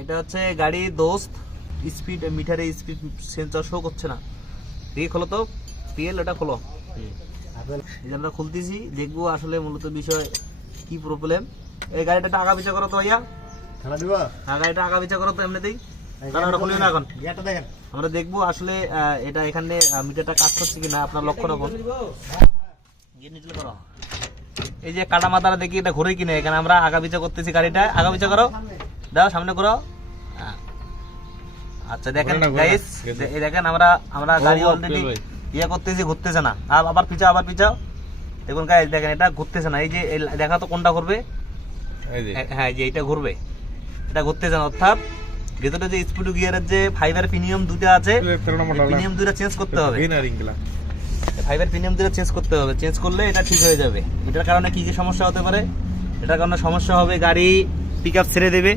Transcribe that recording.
এটা হচ্ছে গাড়ি দোস্ত, স্পিড মিটারে স্পিড সেন্সর শো করছে না। দেখি খোলো তো পিএল, এটা খোলো। এই যে আমরা খুলতেছি, দেখবো আসলে মূলত বিষয় কি প্রবলেম। এই গাড়িটা একটু আগা পিছা করো তো ভাইয়া, হ্যাঁ গাড়িটা আগা পিছা করো তো এমনিতেই, কারণ ওটা খুলবে না এখন। আমরা দেখবো আসলে এটা এখানে মিটারটা কাজ করছে কিনা, আপনার লক্ষ্য রাখুন। এই যে কাটা মাথাটা দেখি এটা ঘুরে কিনে, এখানে আমরা আগা পিছা করতেছি গাড়িটা। আগা পিছা করো, দাও সামনে করো। আচ্ছা দেখেন গাইস, এই দেখেন আমরা গাড়ি অলরেডি ইয়ে করতেছি, ঘুরতেছে না। আবার পিছাও, আবার পিছাও। দেখুন গাইস দেখেন এটা ঘুরতেছে না। এই যে দেখা তো কোনটা ঘুরবে, হ্যাঁ যে এটা ঘুরবে, এটা ঘুরতেছে না। অর্থাৎ ভেতরে যে স্পিড গিয়ারের যে ফাইবার প্রিমিয়াম দুটো আছে, প্রিমিয়াম দুটো চেঞ্জ করতে হবে। ফাইবার প্রিমিয়াম দুটো চেঞ্জ করতে হবে, চেঞ্জ করলে এটা ঠিক হয়ে যাবে। এটার কারণে কি কি সমস্যা হতে পারে? এটার কারণে সমস্যা হবে গাড়ি পিক আপ ছেড়ে দেবে,